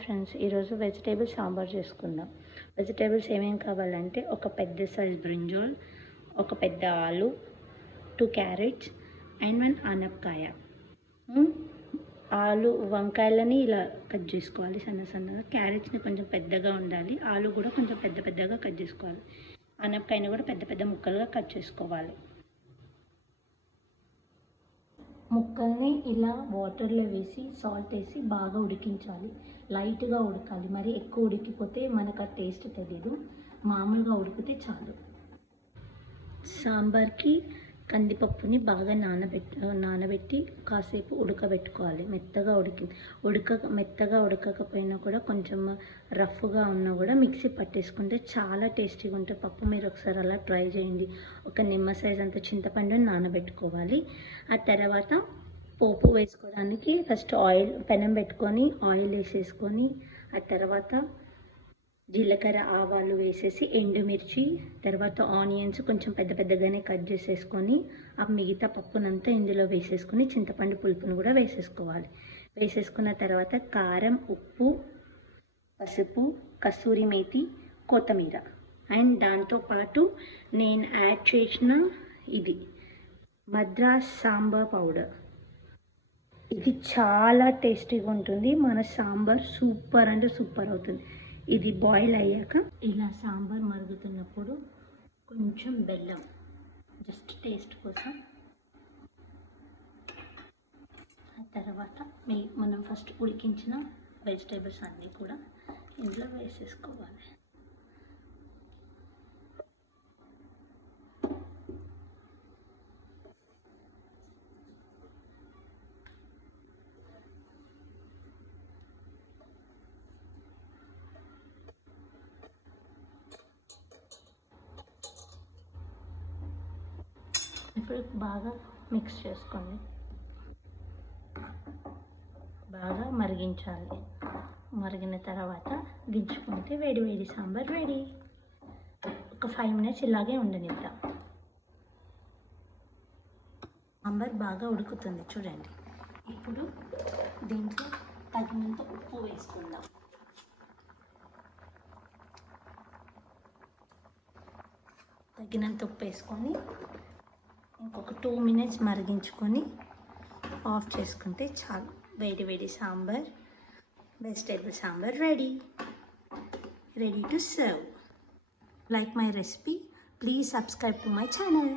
Friends, ఈరోజు vegetable sambar చేసుకుందాం. Vegetables ఏమేమి కావాలంటే ఒక పెద్ద సైజ్ బ్రింజాల్, ఒక పెద్ద ఆలు, 2 క్యారెట్స్ అండ్ 1 ఆనపకాయ. ఆలు వంకాయలని ఇలా కట్ చేసుకోవాలి సన్న సన్నగా. క్యారెట్స్ని కొంచెం పెద్దగా ఉండాలి. ఆలు కూడా కొంచెం పెద్ద పెద్దగా కట్ చేసుకోవాలి. ఆనపకాయని కూడా పెద్ద పెద్ద ముక్కలుగా కట్ చేసుకోవాలి. ముక్కల్ని ఇలా వాటర్లో వేసి సాల్ట్ వేసి బాగా ఉడికించాలి. లైట్గా ఉడకాలి, మరి ఎక్కువ ఉడికిపోతే మనకు ఆ టేస్ట్ తెలీదు. మామూలుగా ఉడికితే చాలు. సాంబార్కి కందిపప్పుని బాగా నానబెట్టి కాసేపు ఉడకబెట్టుకోవాలి. మెత్తగా ఉడకకపోయినా కూడా కొంచెం రఫ్గా ఉన్నా కూడా మిక్సీ పట్టేసుకుంటే చాలా టేస్టీగా ఉంటుంది పప్పు. మీరు ఒకసారి అలా ట్రై చేయండి. ఒక నిమ్మ సైజ్ అంత చింతపండుని నానబెట్టుకోవాలి. ఆ తర్వాత పోపు వేసుకోవడానికి ఫస్ట్ పెనం పెట్టుకొని ఆయిల్ వేసేసుకొని, ఆ తర్వాత జీలకర్ర ఆవాలు వేసేసి, ఎండుమిర్చి, తర్వాత ఆనియన్స్ కొంచెం పెద్ద పెద్దగానే కట్ చేసేసుకొని ఆ మిగతా పప్పునంతా ఇందులో వేసేసుకొని చింతపండు పులుపును కూడా వేసేసుకోవాలి. వేసేసుకున్న తర్వాత కారం, ఉప్పు, పసుపు, కస్తూరి మేతి, కొత్తిమీర అండ్ దాంతోపాటు నేను యాడ్ చేసిన ఇది మద్రాస్ సాంబార్ పౌడర్. ఇది చాలా టేస్టీగా ఉంటుంది. మన సాంబార్ సూపర్ అంటే సూపర్ అవుతుంది. ఇది బాయిల్ అయ్యాక ఇలా సాంబార్ మరుగుతున్నప్పుడు కొంచెం బెల్లం, జస్ట్ టేస్ట్ కోసం. ఆ తర్వాత మనం ఫస్ట్ ఉడికించిన వెజిటేబుల్స్ అన్నీ కూడా ఇందులో వేసేసుకోవాలి. ఇప్పుడు బాగా మిక్స్ చేసుకోండి. బాగా మరిగించాలి. మరిగిన తర్వాత దించుకుంటే వేడి వేడి సాంబార్ రెడీ. ఒక 5 minutes ఇలాగే ఉండనిద్దాం. సాంబార్ బాగా ఉడుకుతుంది చూడండి. ఇప్పుడు దీంట్లో తగినంత ఉప్పు వేసుకుందాం. తగినంత ఉప్పు వేసుకొని ఇంకొక 2 minutes మరిగించుకొని ఆఫ్ చేసుకుంటే చాలు. వేడి వేడి sambar, vegetable sambar ready to serve. Like my recipe, please subscribe to my channel.